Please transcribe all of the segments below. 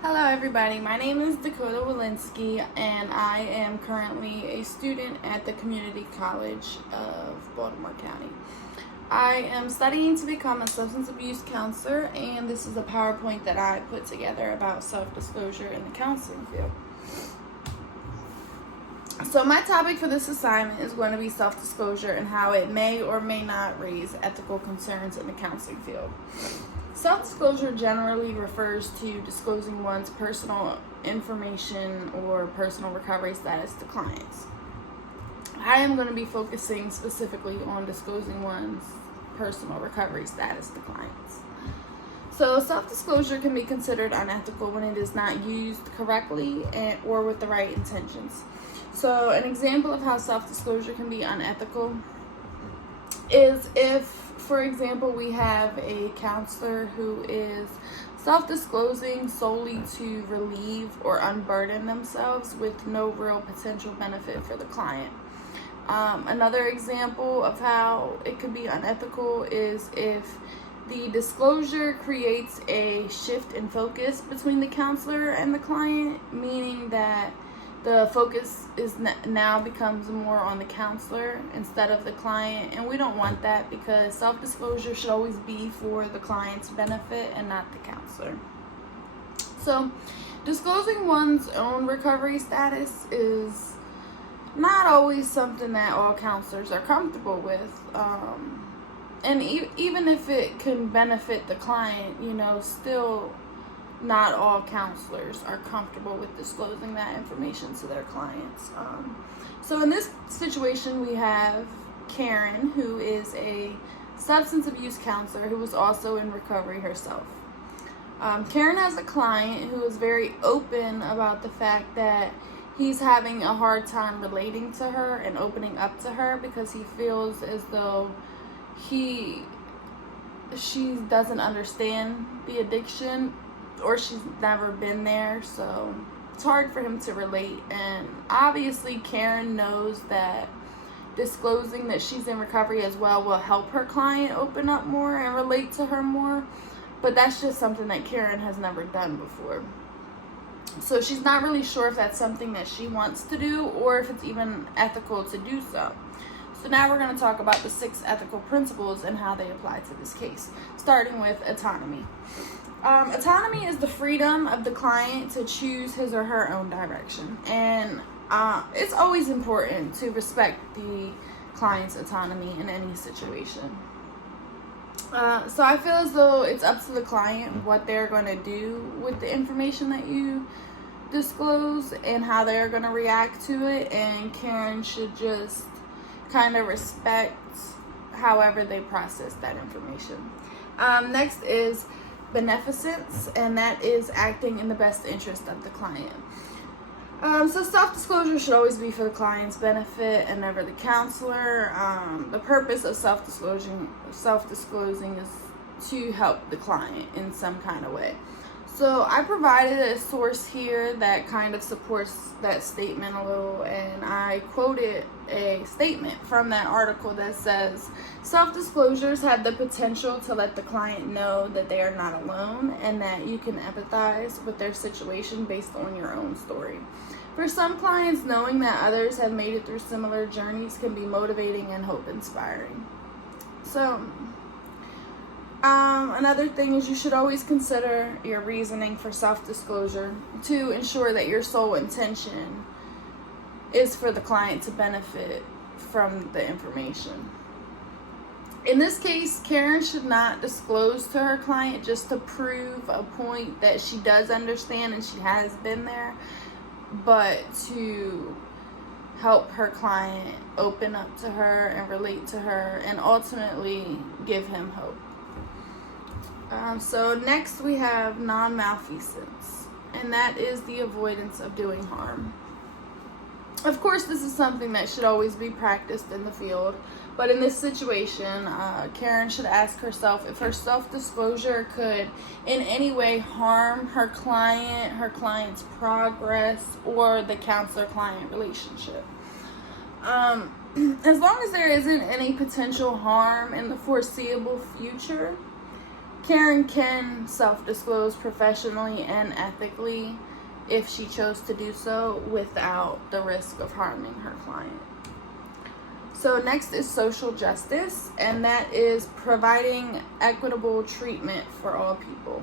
Hello everybody, my name is Dakota Wolinski and I am currently a student at the Community College of Baltimore County. I am studying to become a substance abuse counselor, and this is a PowerPoint that I put together about self-disclosure in the counseling field. So my topic for this assignment is going to be self-disclosure and how it may or may not raise ethical concerns in the counseling field. Self-disclosure generally refers to disclosing one's personal information or personal recovery status to clients. I am going to be focusing specifically on disclosing one's personal recovery status to clients. So self-disclosure can be considered unethical when it is not used correctly or with the right intentions. So an example of how self-disclosure can be unethical is if, for example, we have a counselor who is self-disclosing solely to relieve or unburden themselves with no real potential benefit for the client. Another example of how it could be unethical is if the disclosure creates a shift in focus between the counselor and the client, meaning that the focus is now becomes more on the counselor instead of the client, and we don't want that because self-disclosure should always be for the client's benefit and not the counselor. So disclosing one's own recovery status is not always something that all counselors are comfortable with, and even if it can benefit the client, still not all counselors are comfortable with disclosing that information to their clients. So in this situation, we have Karen, who is a substance abuse counselor who was also in recovery herself. Karen has a client who is very open about the fact that he's having a hard time relating to her and opening up to her because he feels as though she doesn't understand the addiction, or she's never been there, so it's hard for him to relate. And obviously Karen knows that disclosing that she's in recovery as well will help her client open up more and relate to her more, but that's just something that Karen has never done before. So she's not really sure if that's something that she wants to do or if it's even ethical to do so. So now we're going to talk about the 6 ethical principles and how they apply to this case, starting with autonomy. Autonomy is the freedom of the client to choose his or her own direction, and it's always important to respect the client's autonomy in any situation. So I feel as though it's up to the client what they're going to do with the information that you disclose and how they're going to react to it, and Karen should just kind of respect however they process that information. Next is beneficence, and that is acting in the best interest of the client. So self-disclosure should always be for the client's benefit and never the counselor. The purpose of self-disclosing is to help the client in some kind of way. So I provided a source here that kind of supports that statement a little, and I quoted a statement from that article that says, self-disclosures have the potential to let the client know that they are not alone and that you can empathize with their situation based on your own story. For some clients, knowing that others have made it through similar journeys can be motivating and hope-inspiring. So another thing is you should always consider your reasoning for self-disclosure to ensure that your sole intention is for the client to benefit from the information. In this case, Karen should not disclose to her client just to prove a point that she does understand and she has been there, but to help her client open up to her and relate to her and ultimately give him hope. So next we have non-malfeasance, and that is the avoidance of doing harm. Of course, this is something that should always be practiced in the field, but in this situation, Karen should ask herself if her self-disclosure could in any way harm her client's progress, or the counselor-client relationship. As long as there isn't any potential harm in the foreseeable future, Karen can self-disclose professionally and ethically if she chose to do so without the risk of harming her client. So next is social justice, and that is providing equitable treatment for all people.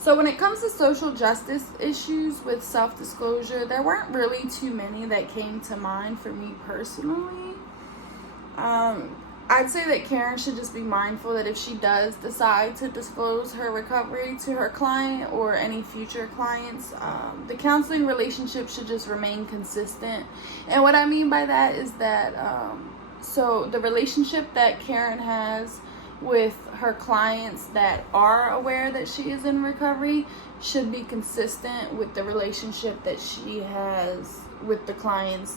So when it comes to social justice issues with self-disclosure, there weren't really too many that came to mind for me personally. I'd say that Karen should just be mindful that if she does decide to disclose her recovery to her client or any future clients, the counseling relationship should just remain consistent. And what I mean by that is that, so the relationship that Karen has with her clients that are aware that she is in recovery should be consistent with the relationship that she has with the clients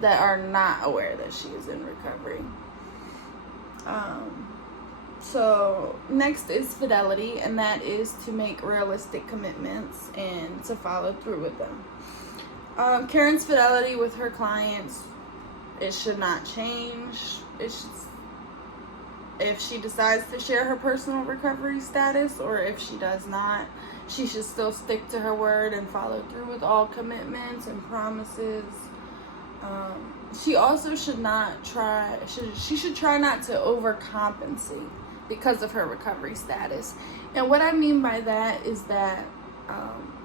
that are not aware that she is in recovery. So next is fidelity, and that is to make realistic commitments and to follow through with them. Karen's fidelity with her clients, it should not change. If she decides to share her personal recovery status, or if she does not, she should still stick to her word and follow through with all commitments and promises. She also should try not to overcompensate because of her recovery status. And what I mean by that is that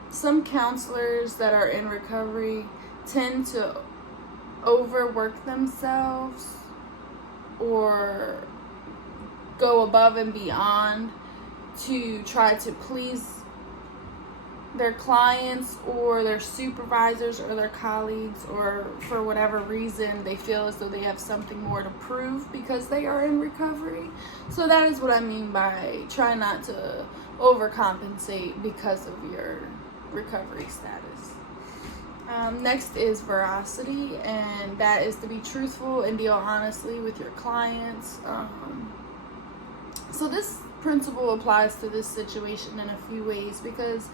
some counselors that are in recovery tend to overwork themselves or go above and beyond to try to please their clients or their supervisors or their colleagues, or for whatever reason they feel as though they have something more to prove because they are in recovery. So that is what I mean by try not to overcompensate because of your recovery status. Next is veracity, and that is to be truthful and deal honestly with your clients. So this principle applies to this situation in a few ways, because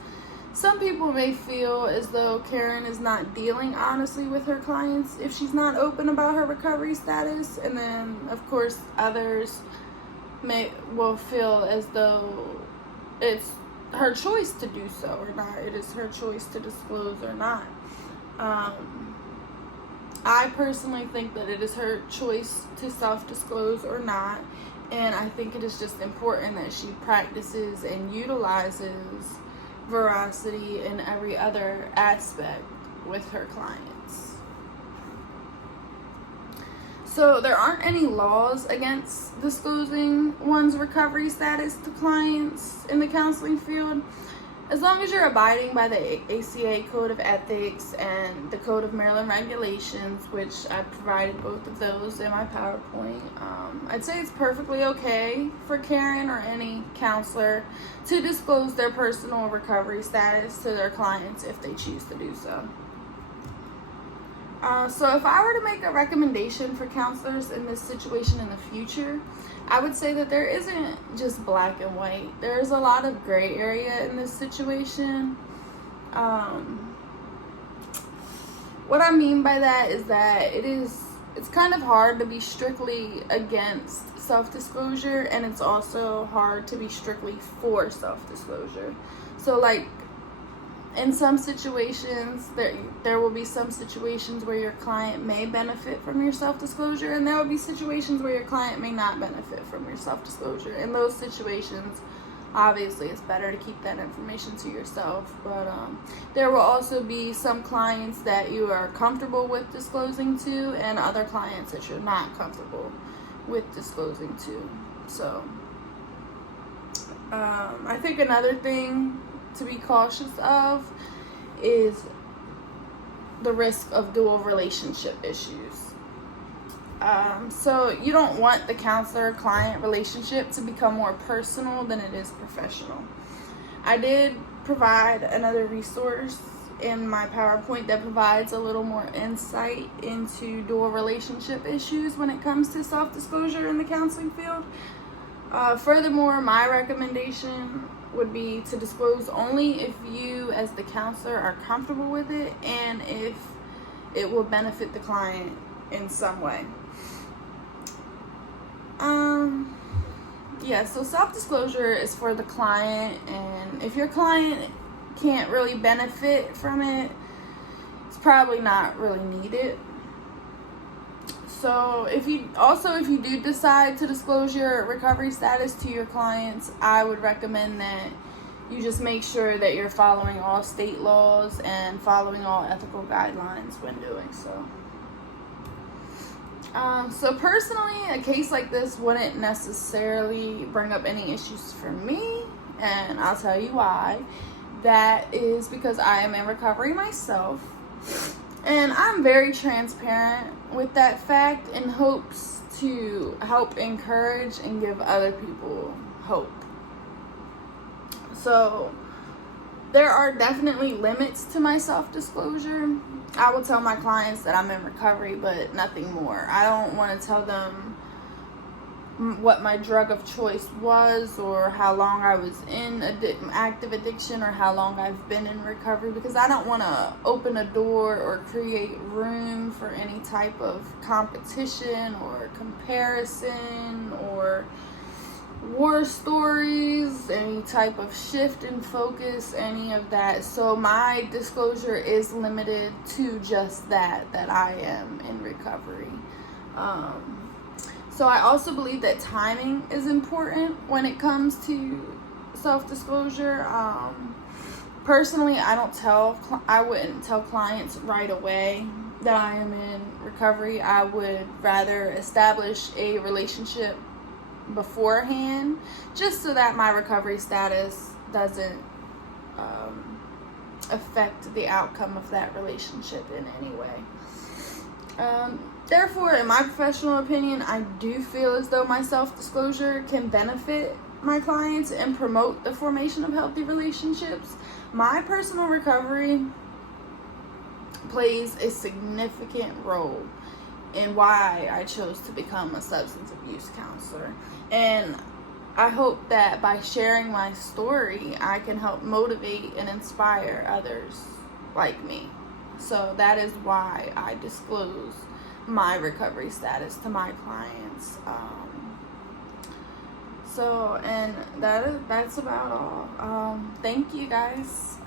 some people may feel as though Karen is not dealing honestly with her clients if she's not open about her recovery status, and then of course others will feel as though it's her choice to do so or not. It is her choice to disclose or not. I personally think that it is her choice to self-disclose or not, and I think it is just important that she practices and utilizes veracity in every other aspect with her clients. So there aren't any laws against disclosing one's recovery status to clients in the counseling field, as long as you're abiding by the ACA Code of Ethics and the Code of Maryland Regulations, which I provided both of those in my PowerPoint. I'd say it's perfectly okay for Karen or any counselor to disclose their personal recovery status to their clients if they choose to do so. So if I were to make a recommendation for counselors in this situation in the future, I would say that there isn't just black and white. There's a lot of gray area in this situation. What I mean by that is that it's kind of hard to be strictly against self-disclosure, and it's also hard to be strictly for self-disclosure. So like, in some situations, there will be some situations where your client may benefit from your self-disclosure, and there will be situations where your client may not benefit from your self-disclosure. In those situations, obviously, it's better to keep that information to yourself. But there will also be some clients that you are comfortable with disclosing to, and other clients that you're not comfortable with disclosing to. So I think another thing to be cautious of is the risk of dual relationship issues. So you don't want the counselor-client relationship to become more personal than it is professional. I did provide another resource in my PowerPoint that provides a little more insight into dual relationship issues when it comes to self-disclosure in the counseling field. Furthermore, my recommendation would be to disclose only if you as the counselor are comfortable with it and if it will benefit the client in some way. Yeah, so self-disclosure is for the client, and if your client can't really benefit from it, it's probably not really needed. So if you do decide to disclose your recovery status to your clients, I would recommend that you just make sure that you're following all state laws and following all ethical guidelines when doing so. So personally, a case like this wouldn't necessarily bring up any issues for me, and I'll tell you why. That is because I am in recovery myself, and I'm very transparent with that fact in hopes to help encourage and give other people hope. So there are definitely limits to my self-disclosure. I will tell my clients that I'm in recovery, but nothing more. I don't want to tell them what my drug of choice was, or how long I was in active addiction, or how long I've been in recovery, because I don't want to open a door or create room for any type of competition or comparison or war stories, any type of shift in focus, any of that. So my disclosure is limited to just that I am in recovery. So I also believe that timing is important when it comes to self-disclosure. Personally, I wouldn't tell clients right away that I am in recovery. I would rather establish a relationship beforehand, just so that my recovery status doesn't affect the outcome of that relationship in any way. Therefore, in my professional opinion, I do feel as though my self-disclosure can benefit my clients and promote the formation of healthy relationships. My personal recovery plays a significant role in why I chose to become a substance abuse counselor. And I hope that by sharing my story, I can help motivate and inspire others like me. So that is why I disclose my recovery status to my clients. And that's about all. Thank you guys.